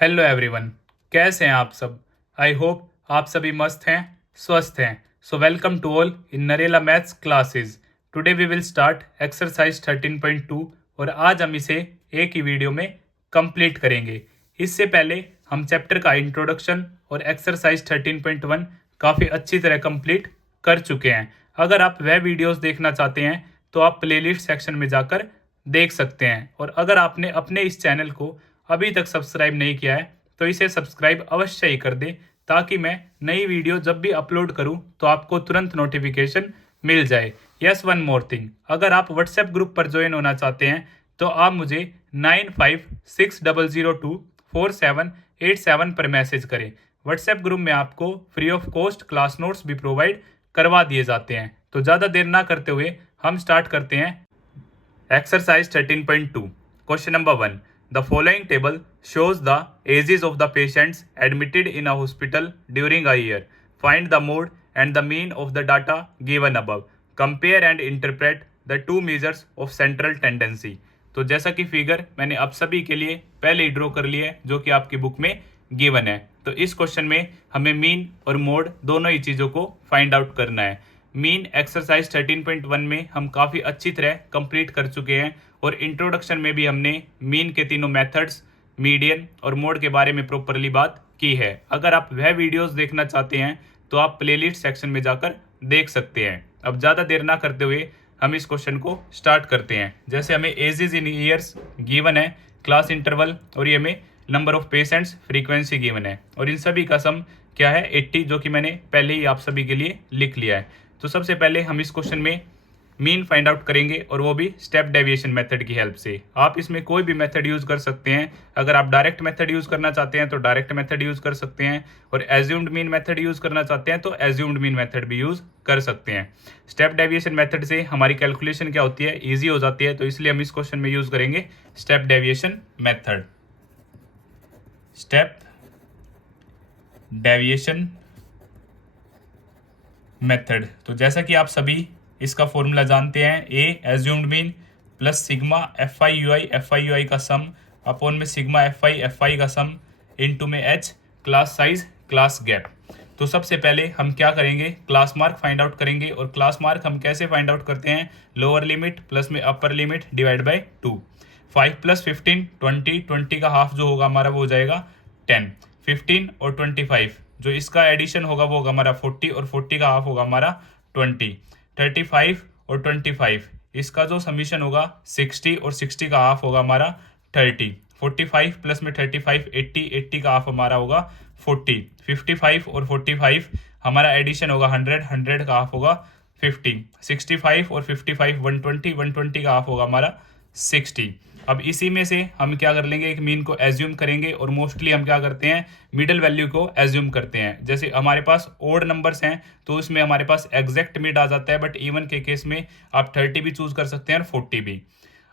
Hello everyone. कैसे हैं आप सब? आई होप आप सभी मस्त हैं, स्वस्थ हैं। So welcome to all in Narela maths classes. Today we will start exercise 13.2 और आज हम इसे एक ही वीडियो में कंप्लीट करेंगे। इससे पहले हम चैप्टर का इंट्रोडक्शन और एक्सरसाइज 13.1 काफ़ी अच्छी तरह कंप्लीट कर चुके हैं। अगर आप वह वीडियोस देखना चाहते हैं तो आप प्लेलिस्ट सेक्शन में जाकर देख सकते हैं। और अगर आपने अपने इस चैनल को अभी तक सब्सक्राइब नहीं किया है तो इसे सब्सक्राइब अवश्य ही कर दें, ताकि मैं नई वीडियो जब भी अपलोड करूं तो आपको तुरंत नोटिफिकेशन मिल जाए। यस, वन मोर थिंग, अगर आप व्हाट्सएप ग्रुप पर ज्वाइन होना चाहते हैं तो आप मुझे 9560024787 पर मैसेज करें। व्हाट्सएप ग्रुप में आपको free of cost class notes भी प्रोवाइड करवा दिए जाते हैं। तो ज़्यादा देर ना करते हुए हम स्टार्ट करते हैं Exercise 13.2. Question number 1. The following table shows the ages of the patients admitted in a hospital during a year. Find the mode and the mean of the data given above. Compare and interpret the two measures of central tendency. तो जैसा कि figure मैंने आप सभी के लिए पहले ही draw कर लिया है, जो कि आपकी बुक में गिवन है। तो इस क्वेश्चन में हमें मीन और मोड दोनों ही चीज़ों को फाइंड आउट करना है। मीन एक्सरसाइज 13.1 में हम काफ़ी अच्छी तरह कंप्लीट कर चुके हैं और इंट्रोडक्शन में भी हमने मीन के तीनों मेथड्स, मीडियन और मोड के बारे में प्रॉपरली बात की है। अगर आप वह वीडियोस देखना चाहते हैं तो आप प्लेलिस्ट सेक्शन में जाकर देख सकते हैं। अब ज़्यादा देर ना करते हुए हम इस क्वेश्चन को स्टार्ट करते हैं। जैसे हमें एजेस इन ईयर्स गिवन है, क्लास इंटरवल और ये हमें number of patients frequency given है, और इन सभी का सम क्या है 80, जो कि मैंने पहले ही आप सभी के लिए लिख लिया है। तो सबसे पहले हम इस क्वेश्चन में मीन फाइंड आउट करेंगे, और वो भी स्टेप डेविएशन मेथड की हेल्प से। आप इसमें कोई भी मेथड यूज़ कर सकते हैं। अगर आप डायरेक्ट मेथड यूज़ करना चाहते हैं तो डायरेक्ट मेथड यूज़ कर सकते हैं, और एज्यूम्ड मीन मेथड यूज़ करना चाहते हैं तो एज्यूम्ड मीन मेथड भी यूज़ कर सकते हैं। स्टेप डेविएशन मेथड से हमारी कैलकुलेशन क्या होती है, ईजी हो जाती है। तो इसलिए हम इस क्वेश्चन में यूज़ करेंगे step deviation method. Step deviation method, तो जैसा कि आप सभी इसका फॉर्मूला जानते हैं, A assumed mean plus sigma F I U I का सम अपॉन में सिग्मा एफ आई का सम इनटू में H class size class gap. तो सबसे पहले हम क्या करेंगे, क्लास मार्क फाइंड आउट करेंगे। और क्लास मार्क हम कैसे फाइंड आउट करते हैं, लोअर लिमिट प्लस में upper limit divide by 2। 5 plus 15 20, 20 का हाफ जो होगा हमारा वो हो जाएगा 10। 15 और 25 जो इसका एडिशन होगा वो होगा हमारा 40, और 40 का हाफ होगा हमारा 20। 35 और 25 इसका जो समीशन होगा 60, और 60 का हाफ होगा हमारा 30। 45 प्लस में 35 80, 80 का हाफ हमारा होगा 40। 55 और 45 हमारा एडिशन होगा 100, 100 का हाफ होगा 50। 65 और 55 120, 120 का हाफ होगा हमारा 60। अब इसी में से हम क्या कर लेंगे, एक मीन को एज्यूम करेंगे, और मोस्टली हम क्या करते हैं, मिडल वैल्यू को एज्यूम करते हैं। जैसे हमारे पास ओड नंबर्स हैं तो उसमें हमारे पास एग्जैक्ट मिड आ जाता है, बट इवन के केस में आप 30 भी चूज कर सकते हैं और 40 भी।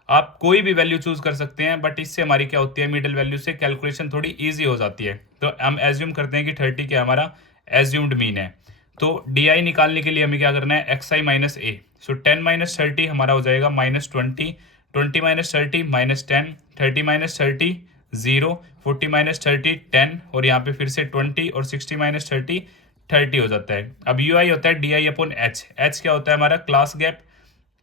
आप कोई भी वैल्यू चूज कर सकते हैं, बट इससे हमारी क्या होती है, मिडल वैल्यू से कैलकुलेशन थोड़ी ईजी हो जाती है। तो हम एज्यूम करते हैं कि 30 क्या हमारा एज्यूम्ड मीन है। तो डी आई निकालने के लिए हमें क्या करना है, x i minus A. So 10 minus 30 हमारा हो जाएगा -20, 20 माइनस 30 -10, 30 माइनस 30 0, 40 माइनस 30 10, और यहाँ पे फिर से 20, और 60 माइनस 30 30 हो जाता है। अब यू आई होता है D I upon H. H क्या होता है हमारा, क्लास गैप।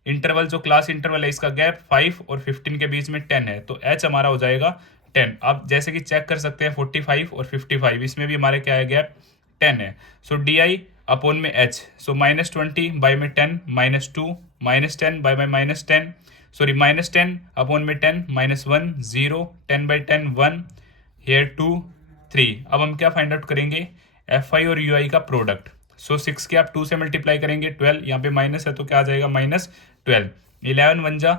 इंटरवल जो क्लास इंटरवल है इसका गैप 5 और 15 के बीच में 10 है, तो एच हमारा हो जाएगा 10। आप जैसे कि चेक कर सकते हैं 45 और 55 इसमें भी हमारे क्या है, गैप 10 है। सो डी आई अपॉन में एच, सो -20 बाई में 10 -2, -10 बाई -10, सॉरी -10 अपॉन में 10 -1 0, 10 बाई 10 1, हेयर 2 3। अब हम क्या फाइंड आउट करेंगे, एफ आई और यू आई का प्रोडक्ट। सो 6 के आप 2 से मल्टीप्लाई करेंगे 12, यहाँ पे माइनस है तो क्या आ जाएगा -12। 11 वन जा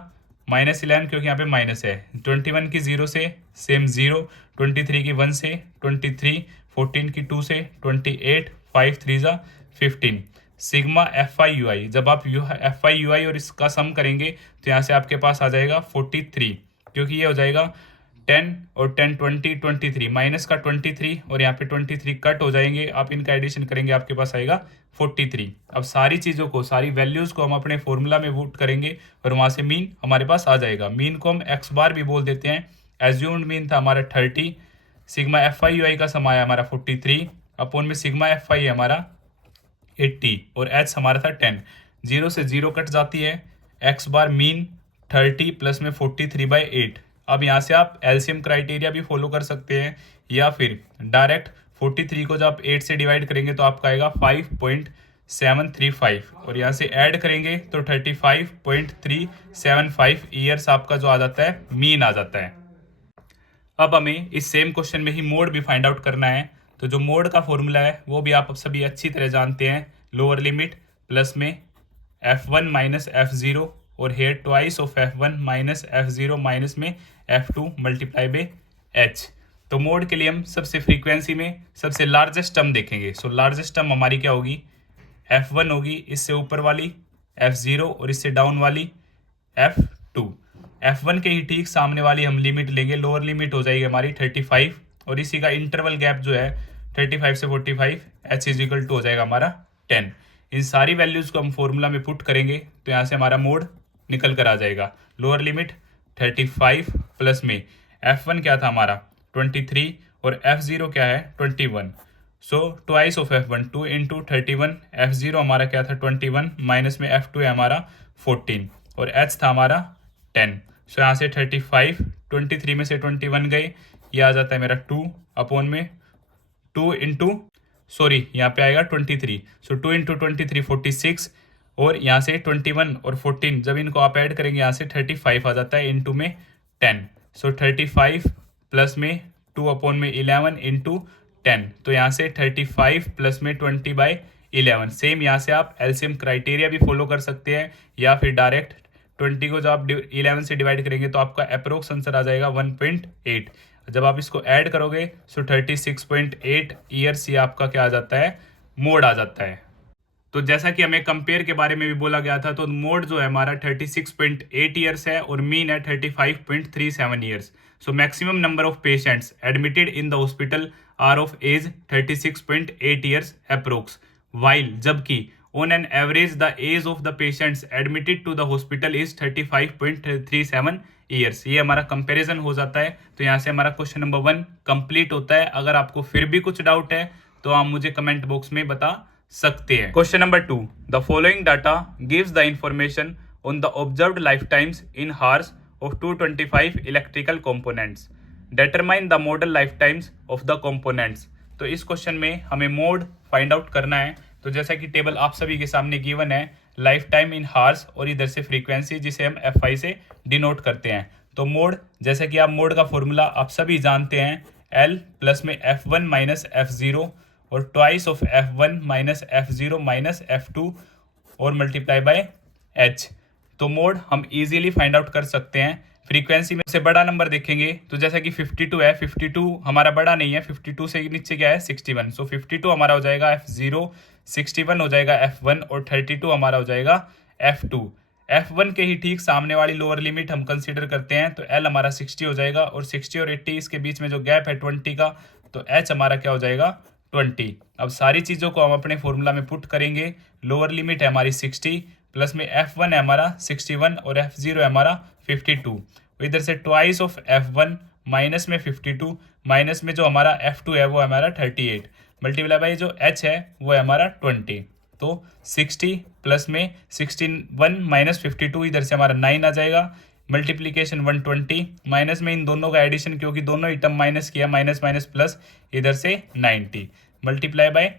-11, क्योंकि यहाँ पे माइनस है। 21 की 0 से सेम 0, 23 की 1 से 23, 14 की 2 से 28, 5 3 जा 15। सिग्मा एफ आई यू आई, जब आप एफ आई यू आई और इसका सम करेंगे तो यहाँ से आपके पास आ जाएगा 43, क्योंकि ये हो जाएगा 10 और 10 20 23, माइनस का 23 और यहाँ पे 23 कट हो जाएंगे, आप इनका एडिशन करेंगे आपके पास आएगा 43। अब सारी चीज़ों को, सारी वैल्यूज़ को हम अपने फॉर्मूला में पुट करेंगे और वहाँ से मीन हमारे पास आ जाएगा। मीन को हम एक्स बार भी बोल देते हैं। एज्यूम्ड मीन था हमारा 30, sigma F I U I का सम आया हमारा 43 अपोन में सिग्मा एफ आई है हमारा 80 और एच हमारा था 10। 0 से 0 कट जाती है, एक्स बार मीन 30 प्लस में 43/8। अब यहाँ से आप एलसीएम क्राइटेरिया भी फॉलो कर सकते हैं या फिर डायरेक्ट 43 को जब आप 8 से डिवाइड करेंगे तो आपका आएगा 5.735 और यहाँ से ऐड करेंगे तो 35.375 ईयर्स आपका जो आ जाता है मीन आ जाता है। अब हमें इस सेम क्वेश्चन में ही मोड भी फाइंड आउट करना है। तो जो मोड का फॉर्मूला है वो भी आप सभी अच्छी तरह जानते हैं, लोअर लिमिट प्लस में f1 माइनस f0 और here twice of f1 minus f0 minus में f2 मल्टीप्लाई बाई h। तो मोड के लिए हम सबसे फ्रीक्वेंसी में सबसे लार्जेस्ट टर्म देखेंगे। सो लार्जेस्ट टर्म हमारी क्या होगी, f1 होगी, इससे ऊपर वाली f0 और इससे डाउन वाली f2। f1 के ही ठीक सामने वाली हम लिमिट लेंगे, लोअर लिमिट हो जाएगी हमारी 35 और इसी का इंटरवल गैप जो है 35 से 45 h इज इक्वल टू हो जाएगा हमारा 10। इन सारी वैल्यूज को हम फॉर्मूला में पुट करेंगे तो यहाँ से हमारा मोड निकल कर आ जाएगा। लोअर लिमिट 35 प्लस में f1 क्या था हमारा 23 और f0 क्या है 21। So twice of f1 2 into 31, f0 हमारा क्या था 21 माइनस में f2 है हमारा 14 और h था हमारा 10। सो यहाँ से 35 23 में से 21 गए, ये आ जाता है मेरा 2 अपोन में 2 इंटू सॉरी यहाँ पे आएगा 23। सो 2 इंटू 23 46 और यहाँ से 21 और 14 जब इनको आप ऐड करेंगे यहाँ से 35 आ जाता है इंटू में 10। सो 35 प्लस में 2 अपोन में 11 इंटू 10, तो यहाँ से 35 प्लस में 20/11। सेम यहाँ से आप एलसीएम क्राइटेरिया भी फॉलो कर सकते हैं या फिर डायरेक्ट 20 को जब आप 11 से डिवाइड करेंगे तो आपका अप्रोक्स आंसर आ जाएगा 1.8। जब आप इसको ऐड करोगे सो 36.8 ईयर्स ये आपका क्या आ जाता है, मोड आ जाता है। तो जैसा कि हमें कंपेयर के बारे में भी बोला गया था, तो मोड जो है हमारा 36.8 ईयर्स है और मीन है 35.37 years. So maximum number of patients admitted in the hospital are of age 36.8 years approx, while जबकि on an average the age of the patients admitted to the hospital is 35.37 years. ये हमारा comparison हो जाता है। तो यहाँ से हमारा क्वेश्चन नंबर 1 कंप्लीट होता है। अगर आपको फिर भी कुछ डाउट है तो आप मुझे कमेंट बॉक्स में बता सकते हैं। Question number 2, the following data gives the information on the observed life times in hours of 225 electrical components, determine the modal life times of the components. तो इस क्वेश्चन में हमें मोड फाइंड आउट करना है। तो जैसा कि टेबल आप सभी के सामने गिवन है, लाइफ टाइम इन हार्स और इधर से फ्रीक्वेंसी जिसे हम एफ से डिनोट करते हैं। तो मोड, जैसे कि आप मोड का फॉर्मूला आप सभी जानते हैं, एल प्लस में f1 माइनस f0 और twice of f1 minus f0 minus f2 और मल्टीप्लाई बाय h। तो मोड हम इजीली फाइंड आउट कर सकते हैं। फ्रीक्वेंसी में से बड़ा नंबर देखेंगे तो जैसा कि 52 है, 52 हमारा बड़ा नहीं है, 52 से नीचे क्या है 61। सो 52 हमारा हो जाएगा f0, 61 हो जाएगा f1 और 32 हमारा हो जाएगा f2। f1 के ही ठीक सामने वाली लोअर लिमिट हम कंसीडर करते हैं तो l हमारा 60 हो जाएगा और 60 और 80 इसके बीच में जो गैप है 20 का, तो h हमारा क्या हो जाएगा 20। अब सारी चीज़ों को हम अपने फॉर्मूला में पुट करेंगे। लोअर लिमिट है हमारी 60 प्लस में f1 है हमारा 61 और f0 है हमारा 52। इधर से ट्वाइस ऑफ f1 माइनस में 52 माइनस में जो हमारा f2 है वो हमारा 38 मल्टीप्लाई बाई जो h है वो है हमारा 20। तो 60 प्लस में 61 माइनस 52 इधर से हमारा 9 आ जाएगा, मल्टीप्लीकेशन 120 माइनस में इन दोनों का एडिशन क्योंकि दोनों ही टर्म माइनस किया, माइनस माइनस प्लस इधर से 90 मल्टीप्लाई बाय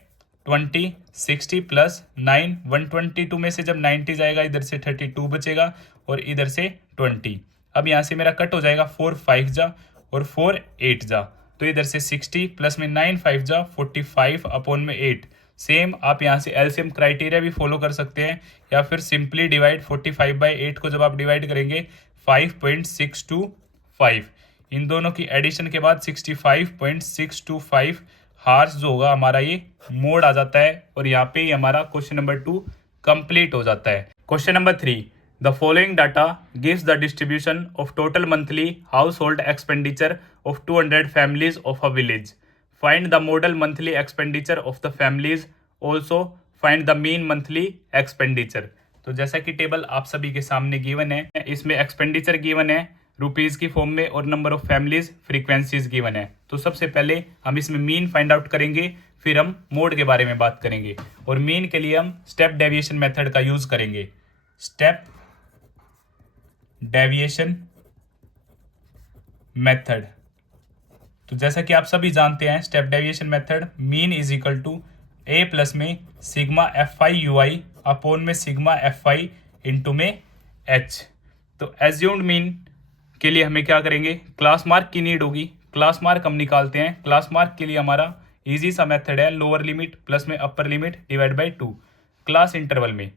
20, 60 प्लस 9 122 में से जब 90 जाएगा इधर से 32 बचेगा और इधर से 20। अब यहाँ से मेरा कट हो जाएगा 4 5 जा और 4 8 जा, तो इधर से 60 प्लस में 9 5 जा 45 अपॉन में 8। सेम आप यहाँ से एलसीएम क्राइटेरिया भी फॉलो कर सकते हैं या फिर सिंपली डिवाइड 45/8 को जब आप डिवाइड करेंगे 5.625, इन दोनों की एडिशन के बाद 65.625 हार्स जो होगा हमारा ये मोड आ जाता है और यहाँ पे ही हमारा क्वेश्चन नंबर 2 कंप्लीट हो जाता है। Question number 3, the following data gives the distribution of total monthly house hold expenditure of 200 families of a village, find the model monthly expenditure of the families, also find the mean monthly expenditure. तो जैसा कि table आप सभी के सामने given है, इसमें expenditure given है रुपीज़ की फॉर्म में और number of families frequencies given है। तो सबसे पहले हम इसमें मीन फाइंड आउट करेंगे, फिर हम मोड के बारे में बात करेंगे। और मीन के लिए हम स्टेप डेविएशन मेथड का यूज करेंगे। स्टेप डेविएशन मेथड, तो जैसा कि आप सभी जानते हैं step deviation method, mean is equal to A plus में sigma F I U I upon में सिग्मा एफ आई इंटू में एच। तो एज्यूम्ड मीन के लिए हमें क्या करेंगे, क्लास मार्क की नीड होगी। क्लास मार्क हम निकालते हैं। क्लास मार्क के लिए हमारा इजी सा मेथड है, लोअर लिमिट प्लस में upper limit divide by 2 class interval में।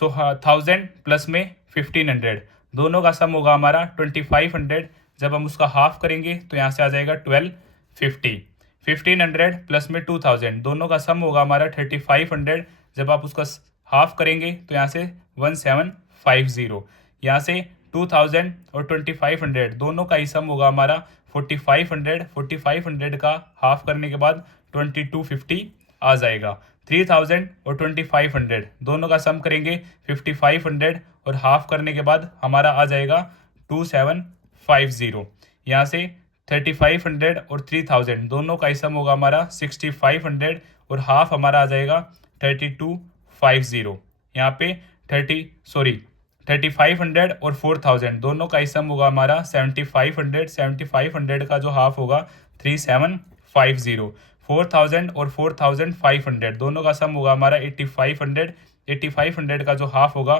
सो 1000 प्लस में 1500, दोनों का सम होगा हमारा 2500। जब हम उसका हाफ करेंगे तो यहाँ से आ जाएगा 1250। 1500 प्लस में 2000, दोनों का सम होगा हमारा 3500। जब आप उसका हाफ करेंगे तो यहाँ से 1750। यहाँ से 2000 और 2500 दोनों का ही सम होगा हमारा 4500। 4500 का हाफ करने के बाद 2250 आ जाएगा। 3000 और 2500 दोनों का सम करेंगे 5500 और हाफ करने के बाद हमारा आ जाएगा 2750। यहाँ से 3500 और 3000 दोनों का ही सम होगा हमारा 6500 और हाफ हमारा आ जाएगा 3250। यहाँ पे 3500 और 4000 दोनों का ही सम होगा हमारा 7500। 7500 का जो हाफ होगा 3750। 4000 और 4500 दोनों का सम होगा हमारा 8500। 8500 का जो हाफ होगा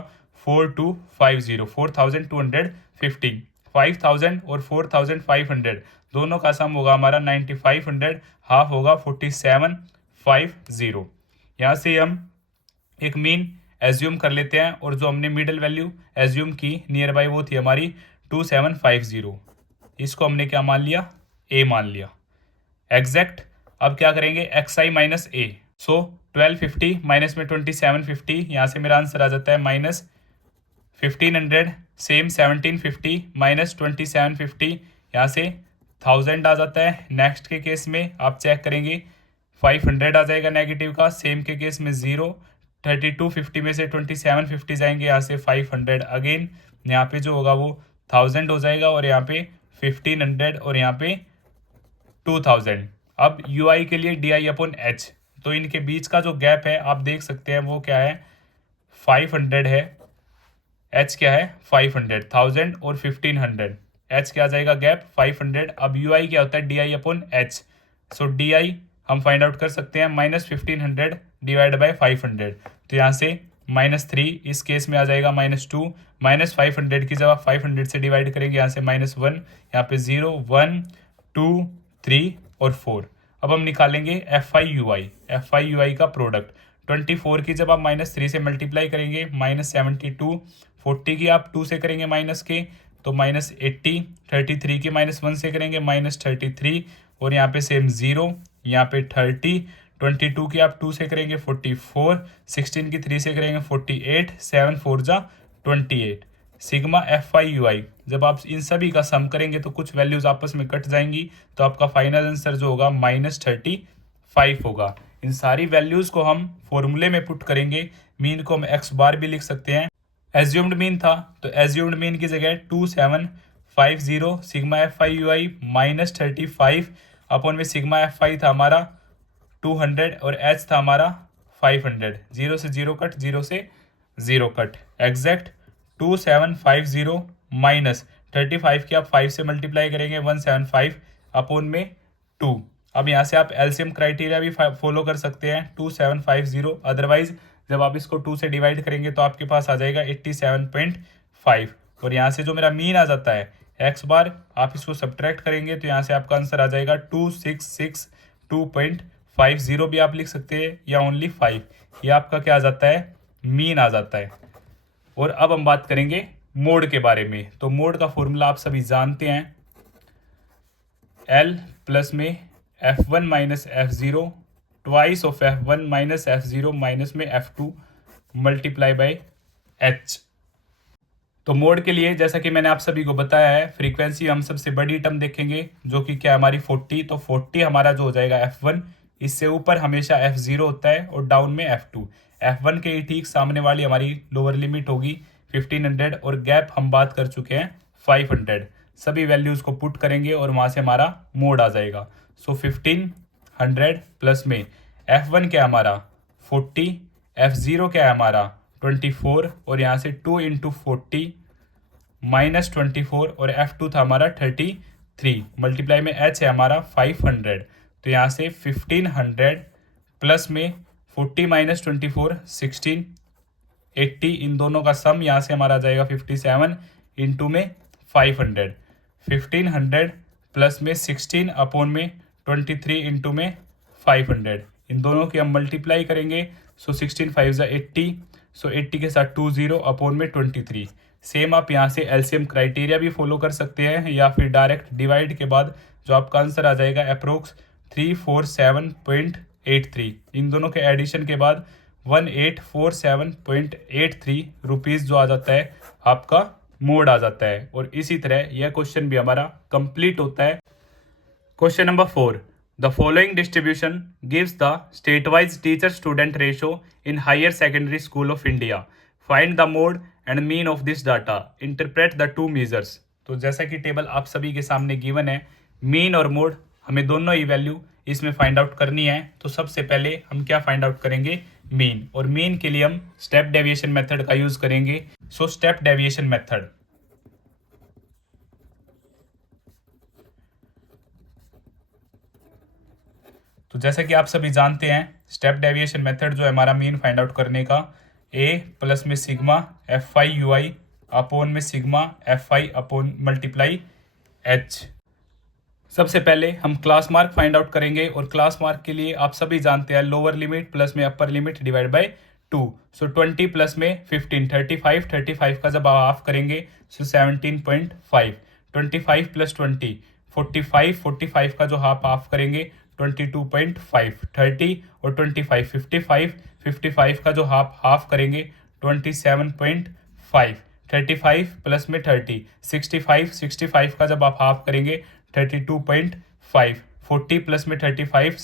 4250, 4250। 5000 और 4500 दोनों का सम होगा हमारा 9500, हाफ होगा 4750। यहाँ से हम एक मीन एज्यूम कर लेते हैं और जो हमने मिडल वैल्यू एज्यूम की नियर बाई वो थी हमारी 2750। इसको हमने क्या मान लिया, ए मान लिया। एग्जैक्ट अब क्या करेंगे, x i minus A. So 1250 minus में 2750, यहाँ से मेरा आंसर आ जाता है माइनस 1500। सेम 1750 माइनस 2750, यहाँ से 1000 आ जाता है। नेक्स्ट के केस में आप चेक करेंगे 500 आ जाएगा नेगेटिव का। सेम के केस में 0। 3250 में से 2750 जाएंगे, यहाँ से 500 अगेन। यहाँ पे जो होगा वो 1000 हो जाएगा और यहाँ पे 1500 और यहाँ पे 2000। अब यू आई के लिए डी आई अपॉन एच, तो इनके बीच का जो गैप है आप देख सकते हैं वो क्या है, 500 है। एच क्या है 500, 1000 और 1500। एच क्या आ जाएगा गैप 500। अब यू आई क्या होता है D I upon H. So d आई हम फाइंड आउट कर सकते हैं माइनस 1500 डिवाइड बाई 500। तो यहाँ से -3, इस केस में आ जाएगा -2। माइनस 500 की जब आप 500 से डिवाइड करेंगे यहाँ से -1, यहाँ पे 0, 1, 2, 3 और 4। अब हम निकालेंगे F I U I. F I U I का प्रोडक्ट 24 की जब आप -3 से मल्टीप्लाई करेंगे -72। 40 की आप 2 से करेंगे माइनस के तो -80। 33 की -1 से करेंगे -33 और यहाँ पे सेम 0, यहाँ पे 30। 22 की आप 2 से करेंगे 44। 16 की 3 से करेंगे 48। 7 4 जा 28। सिग्मा एफ आई यू आई जब आप इन सभी का सम करेंगे तो कुछ वैल्यूज आपस में कट जाएंगी, तो आपका फाइनल आंसर जो होगा -35 होगा। इन सारी वैल्यूज को हम फॉर्मूले में पुट करेंगे। मीन को हम एक्स बार भी लिख सकते हैं। एज्यूम्ड मीन था तो एज्यूम्ड मीन की जगह 2750 sigma F I U I -35 upon में सिग्मा एफ आई था हमारा 200 और एच था हमारा 500। 0 से 0 कट, 0 से 0 कट। एग्जैक्ट 2750 माइनस 35 की आप 5 से मल्टीप्लाई करेंगे 175 अपॉन में 2। अब यहाँ से आप एलसीएम क्राइटेरिया भी फॉलो कर सकते हैं 2750। अदरवाइज जब आप इसको 2 से डिवाइड करेंगे तो आपके पास आ जाएगा 87.5 और यहाँ से जो मेरा मीन आ जाता है एक्स बार, आप इसको सब्ट्रैक्ट करेंगे तो यहाँ से आपका आंसर आ जाएगा 2662.50 भी आप लिख सकते हैं या ओनली 5। ये आपका क्या आ जाता है, मीन आ जाता है। और अब हम बात करेंगे मोड के बारे में। तो मोड का फॉर्मूला आप सभी जानते हैं, L प्लस में F1 minus F0 twice of F1 minus F0 minus में F2 मल्टीप्लाई बाई H। तो मोड के लिए जैसा कि मैंने आप सभी को बताया है, फ्रीक्वेंसी हम सबसे बड़ी टर्म देखेंगे जो कि क्या हमारी 40। तो 40 हमारा जो हो जाएगा F1, इससे ऊपर हमेशा F0 होता है और डाउन में F2। F1 के ठीक सामने वाली हमारी लोअर लिमिट होगी 1500 और गैप हम बात कर चुके हैं 500। सभी वैल्यूज को पुट करेंगे और वहां से हमारा मोड आ जाएगा। सो 1500 प्लस में F1 क्या है हमारा 40, F0 क्या है हमारा 24 और यहाँ से 2 इंटू 40 माइनस 24 और F2 था हमारा 33 मल्टीप्लाई में H है हमारा 500। तो यहाँ से 1500 प्लस में 40 माइनस 24 1680 इन दोनों का सम यहाँ से हमारा आ जाएगा 57 इंटू में 500। 1500 प्लस में 16 अपॉन में 23 इंटू में 500 इन दोनों की हम मल्टीप्लाई करेंगे। सो 16 5 ज़ा 80, सो 80 के साथ 20 अपॉन में 23। सेम आप यहाँ से एलसीएम क्राइटेरिया भी फॉलो कर सकते हैं या फिर डायरेक्ट डिवाइड के बाद जो आपका आंसर आ जाएगा अप्रोक्स 347.83 इन दोनों के एडिशन के बाद 1847.83 रुपीज़ जो आ जाता है आपका मोड आ जाता है। और इसी तरह यह क्वेश्चन भी हमारा कंप्लीट होता है। Question number 4, the following distribution gives the state wise teacher student ratio in higher secondary school of India, find the mode and mean of this data, interpret the two measures. तो जैसा कि table आप सभी के सामने given है, mean और mode हमें दोनों ही वैल्यू इसमें फाइंड आउट करनी है। तो सबसे पहले हम क्या फाइंड आउट करेंगे, मीन, और मीन के लिए हम स्टेप डेविएशन मेथड का यूज करेंगे। सो स्टेप डेविएशन मेथड, तो जैसा कि आप सभी जानते हैं स्टेप डेविएशन मेथड जो है हमारा मीन फाइंड आउट करने का, ए प्लस में sigma F I U I upon में sigma F I upon multiply H. सबसे पहले हम क्लास मार्क फाइंड आउट करेंगे और क्लास मार्क के लिए आप सभी जानते हैं लोअर लिमिट प्लस में upper limit divide by 2। So 20 plus में 15 35 का जब आप हाफ करेंगे सो 17.5। 25 प्लस 20 45 का जो हाफ करेंगे 22.5। 30 और 25 55 का जो हाफ करेंगे 27.5। 35 प्लस में 30 65 का जब आप हाफ करेंगे 32.5। 40 प्लस में 35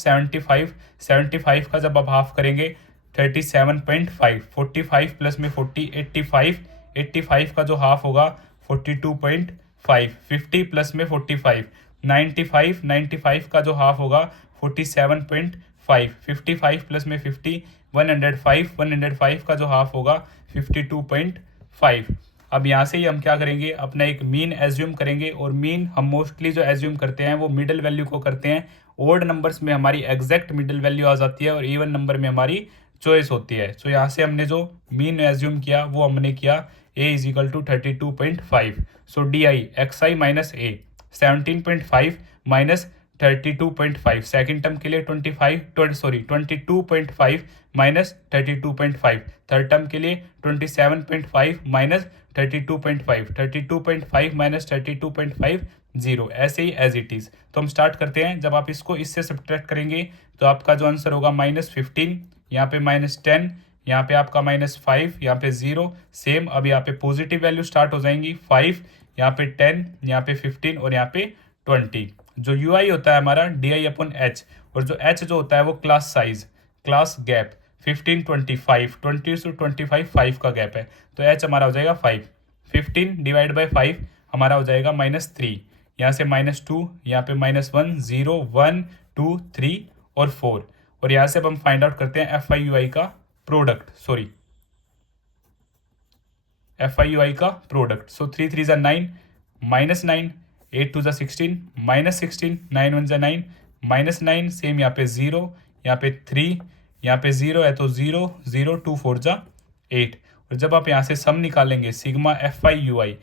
75 का जब आप हाफ करेंगे 37.5। 45 प्लस में 40 85 का जो हाफ होगा 42.5। 50 प्लस में 45 95 का जो हाफ होगा 47.5। 55 प्लस में 50 105 का जो हाफ होगा 52.5। अब यहाँ से ही हम क्या करेंगे, अपना एक मीन एज्यूम करेंगे और मीन हम मोस्टली जो एज्यूम करते हैं वो मिडिल वैल्यू को करते हैं। ओड नंबर्स में हमारी एग्जैक्ट मिडिल वैल्यू आ जाती है और इवन नंबर में हमारी चॉइस होती है। सो यहाँ से हमने जो मीन एज्यूम किया वो हमने किया a is equal to 32.5। So d i x i minus a 17.5 minus 32.5। Second term के लिए 22.5 माइनस 32.5। थर्ड टर्म के लिए 27.5 माइनस 32.5 माइनस 32.5 0, ऐसे ही एज इट इज़। तो हम स्टार्ट करते हैं। जब आप इसको इससे सब्ट्रैक्ट करेंगे तो आपका जो आंसर होगा -15, यहाँ पे -10, यहाँ पे आपका -5, यहाँ पे 0। सेम अब यहाँ पे पॉजिटिव वैल्यू स्टार्ट हो जाएंगी 5, यहाँ पे 10, यहाँ पे 15 और यहाँ पे 20। जो यू आई होता है हमारा DI अपॉन एच, और जो एच जो होता है वो class size, class gap 15 25 20 to 25 5 का गैप है। तो एच हमारा हो जाएगा 5। 15 डिवाइड बाई 5 हमारा हो जाएगा -3, यहाँ से -2, यहाँ पे -1 0 1 2 3 और 4। और यहाँ से अब हम फाइंड आउट करते हैं FIUI का प्रोडक्ट, सॉरी FIUI का प्रोडक्ट। सो 3 3 ज़ा 9 -9, 8 2 ज़ा 16 -16, 9 1 ज़ा 9 -9। सेम यहाँ पे 0, यहाँ पे 3, यहाँ पे 0 है तो 0 0 2 4 ज़ा 8। और जब आप यहाँ से सम निकालेंगे सिग्मा FIUI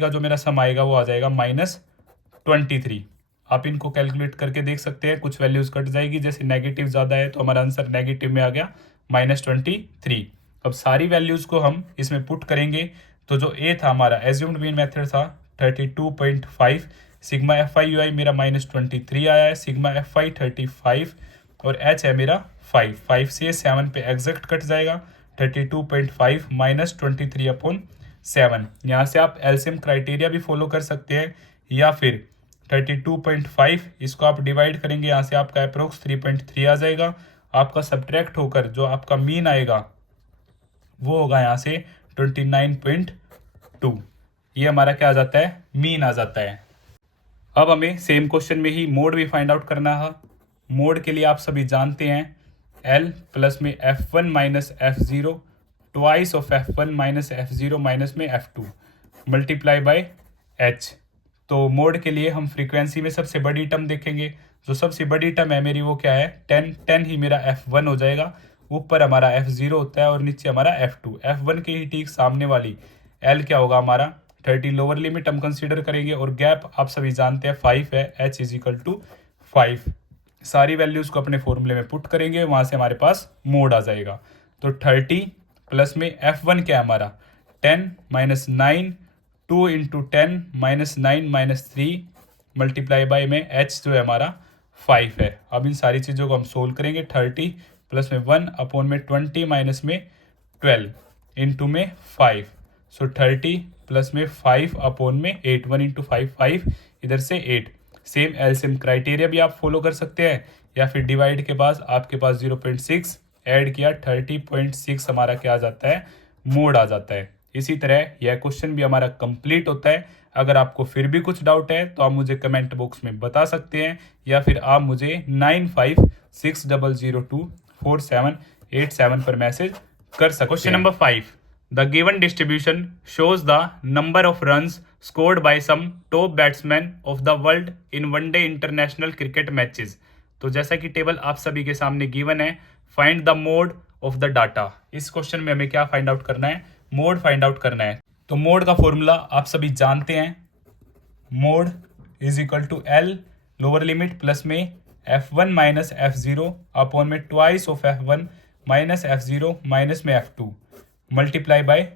का जो मेरा सम आएगा वो आ जाएगा -23। आप इनको कैलकुलेट करके देख सकते हैं, कुछ वैल्यूज़ कट जाएगी, जैसे नेगेटिव ज़्यादा है तो हमारा आंसर नेगेटिव में आ गया -23। अब सारी वैल्यूज़ को हम इसमें पुट करेंगे तो जो ए था हमारा एज्यूम्ड मीन मेथड था 32.5, सिग्मा FIUI मेरा -23 आया है, सिग्मा FI 35 और एच है मेरा 5 से 7 पे एग्जैक्ट कट जाएगा 32.5 -23 अपॉन 7। यहाँ से आप एलसीएम क्राइटेरिया भी फॉलो कर सकते हैं या फिर 32.5 इसको आप डिवाइड करेंगे, यहाँ से आपका अप्रोक्स 3.3 आ जाएगा। आपका सब्ट्रैक्ट होकर जो आपका मीन आएगा वो होगा यहाँ से 29.2। ये हमारा क्या आ जाता है, मीन आ जाता है। अब हमें सेम क्वेश्चन में ही मोड भी फाइंड आउट करना है। मोड के लिए आप सभी जानते हैं L प्लस में F1 minus F0 twice of F1 minus F0 minus में F2 मल्टीप्लाई बाय H। तो मोड के लिए हम फ्रीक्वेंसी में सबसे बड़ी टर्म देखेंगे। जो सबसे बड़ी टर्म है मेरी वो क्या है 10। 10 ही मेरा F1 हो जाएगा, ऊपर हमारा F0 होता है और नीचे हमारा F2। F1 के ही ठीक सामने वाली L क्या होगा हमारा 30 लोअर लिमिट हम कंसीडर करेंगे और गैप आप सभी जानते हैं 5 है, H इज इक्वल टू 5। सारी वैल्यूज को अपने फॉर्मूले में पुट करेंगे, वहां से हमारे पास मोड आ जाएगा। तो 30 प्लस में F1 क्या है हमारा 10 minus 9 2 into 10 minus 9 minus 3 multiply by में H जो है हमारा 5 है। अब इन सारी चीज़ों को हम सोल्व करेंगे। 30 प्लस में 1 अपॉन में 20 माइनस में 12 इंटू में 5। सो 30 प्लस में 5 अपॉन में 8। 1 इंटू 5 5, इधर से 8। सेम एलसीएम क्राइटेरिया भी आप फॉलो कर सकते हैं, या फिर डिवाइड के बाद आपके पास 0.6 ऐड किया 30.6 हमारा क्या आ जाता है मोड आ जाता है। इसी तरह यह क्वेश्चन भी हमारा कंप्लीट होता है। अगर आपको फिर भी कुछ डाउट है तो आप मुझे कमेंट बॉक्स में बता सकते हैं, या फिर आप मुझे 9560024787 पर मैसेज कर सकते हैं। Question number 5, the given distribution shows the number of runs scored by some top batsman of the world in one day international cricket matches. तो जैसा कि टेबल आप सभी के सामने गिवन है, find the mode of the data. इस question में हमें क्या फाइंड आउट करना है, मोड फाइंड आउट करना है। तो मोड का फॉर्मूला आप सभी जानते हैं, mode is equal to L lower limit plus में F1 माइनस F0 अपॉन में twice of F1 minus F0 minus में F2 मल्टीप्लाई बाय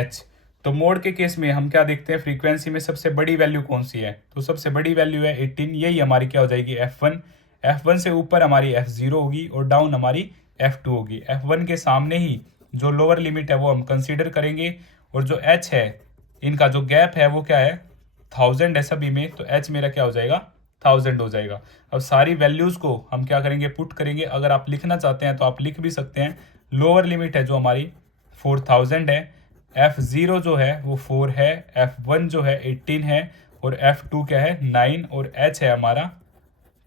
H। तो मोड के केस में हम क्या देखते हैं, फ्रीक्वेंसी में सबसे बड़ी वैल्यू कौन सी है, तो सबसे बड़ी वैल्यू है 18। यही हमारी क्या हो जाएगी F1। F1 से ऊपर हमारी F0 होगी और डाउन हमारी F2 होगी। F1 के सामने ही जो लोअर लिमिट है वो हम कंसीडर करेंगे, और जो H है इनका जो गैप है वो क्या है 1000 है सभी में, तो H मेरा क्या हो जाएगा 1000 हो जाएगा। अब सारी वैल्यूज़ को हम क्या करेंगे पुट करेंगे। अगर आप लिखना चाहते हैं तो आप लिख भी सकते हैं। लोअर लिमिट है जो हमारी 4000 है, F0 जो है वो 4 है, F1 जो है 18 है, और F2 क्या है 9, और H है हमारा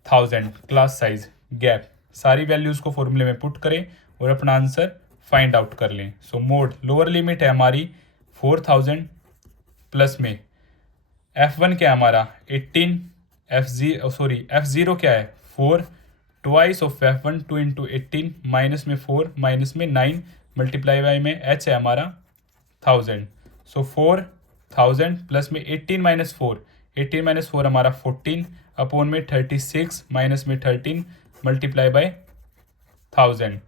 1000 क्लास साइज गैप। सारी वैल्यूज़ को फॉर्मूले में पुट करें और अपना आंसर फाइंड आउट कर लें। सो मोड लोअर लिमिट है हमारी 4000 प्लस में F1 क्या है हमारा 18, F0 क्या है 4 twice of F1 2 into 18 minus में 4 माइनस में 9 मल्टीप्लाई बाई में H है हमारा 1000। सो 4000 प्लस में 18 माइनस 4, 18 माइनस 4 हमारा 14 अपॉन में 36 माइनस में 13 मल्टीप्लाई बाय 1000।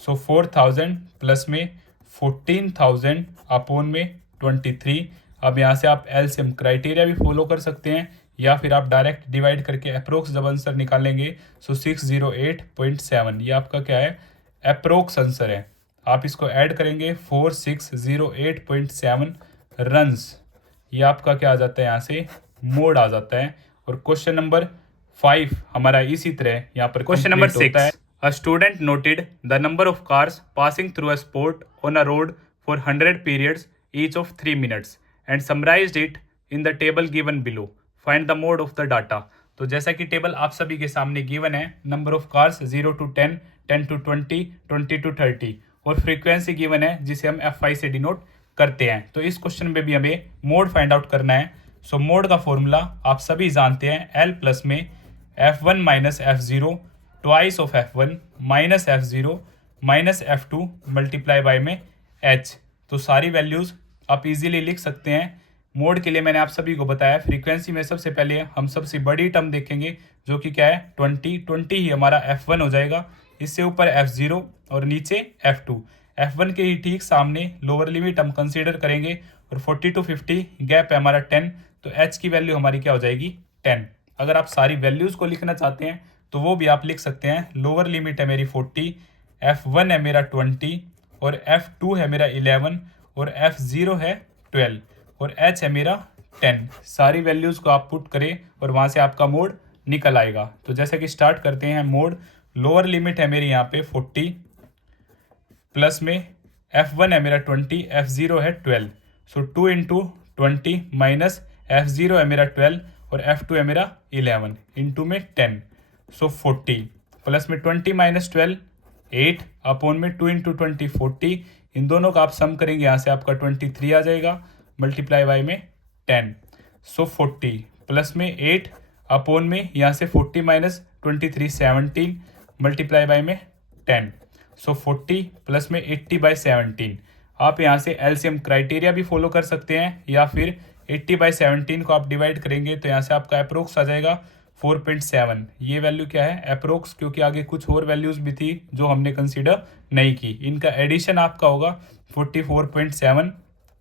सो 4000 प्लस में 14000 अपॉन में 23। अब यहाँ से आप एलसीएम क्राइटेरिया भी फॉलो कर सकते हैं, या फिर आप डायरेक्ट डिवाइड करके अप्रोक्स जब आंसर निकालेंगे। सो 608.7 ये आपका क्या है अप्रोक्स आंसर है। आप इसको ऐड करेंगे 4608.7 रन्स, ये आपका क्या आ जाता है यहाँ से मोड आ जाता है। और क्वेश्चन नंबर 5 हमारा इसी तरह यहाँ पर question number 6, a student noted the number of cars passing through a spot on a road for 100 periods each of 3 minutes and summarized it in the table given below. Find the mode of the data. तो जैसा कि table आप सभी के सामने given है, number of cars 0 to 10, 10 to 20, 20 to 30, और frequency given है जिसे हम F5 से डिनोट करते हैं। तो इस क्वेश्चन में भी हमें मोड फाइंड आउट करना है। सो मोड का फॉर्मूला आप सभी जानते हैं, L प्लस में F1 minus F0 twice of F1 minus F0 minus F2 multiply bye में H। तो सारी वैल्यूज़ आप इजीली लिख सकते हैं। मोड के लिए मैंने आप सभी को बताया, फ्रीक्वेंसी में सबसे पहले हम सबसे बड़ी टर्म देखेंगे जो कि क्या है 20 ही हमारा F1 हो जाएगा, इससे ऊपर F0 और नीचे F2। F1 के ही ठीक सामने लोअर लिमिट हम कंसीडर करेंगे, और 40 to 50 गैप है हमारा 10, तो H की वैल्यू हमारी क्या हो जाएगी 10। अगर आप सारी वैल्यूज़ को लिखना चाहते हैं तो वो भी आप लिख सकते हैं। लोअर लिमिट है मेरी 40, F1 है मेरा 20, और F2 है मेरा 11, और F0 है 12, और H है मेरा 10। सारी वैल्यूज़ को आप पुट करें और वहाँ से आपका मोड निकल आएगा। तो जैसे कि स्टार्ट करते हैं मोड। लोअर लिमिट है मेरी यहाँ पे 40 प्लस में F1 है मेरा 20, F0 है 12। सो 2 इंटू 20 माइनस F0 है मेरा 12, और F2 है मेरा 11 इंटू में 10 सो 40 प्लस में 20 माइनस 12 8 अपॉन में 2 इंटू 20 40 इन दोनों का आप सम करेंगे यहाँ से आपका 23 आ जाएगा मल्टीप्लाई बाई में 10 सो 40 प्लस में 8 अपॉन में यहाँ से 40 माइनस 23 17 मल्टीप्लाई बाई में 10 सो 40 प्लस में 80 बाई 17 आप यहाँ से एलसीएम क्राइटेरिया भी फॉलो कर सकते हैं या फिर 80 बाई 17 को आप डिवाइड करेंगे तो यहाँ से आपका अप्रोक्स आ जाएगा 4.7 ये वैल्यू क्या है अप्रोक्स क्योंकि आगे कुछ और वैल्यूज भी थी जो हमने कंसीडर नहीं की इनका एडिशन आपका होगा 44.7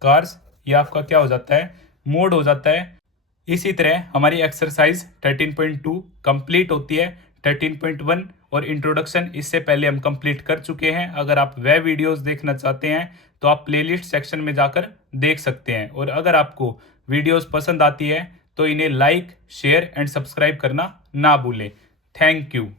कार्स ये आपका क्या हो जाता है मोड हो जाता है। इसी तरह हमारी एक्सरसाइज 13.2 कंप्लीट होती है 13.1 और इंट्रोडक्शन इससे पहले हम कंप्लीट कर चुके हैं। अगर आप वह वीडियोस देखना चाहते हैं तो आप प्लेलिस्ट सेक्शन में जाकर देख सकते हैं और अगर आपको वीडियोस पसंद आती है तो इन्हें लाइक शेयर एंड सब्सक्राइब करना ना भूलें। Thank you.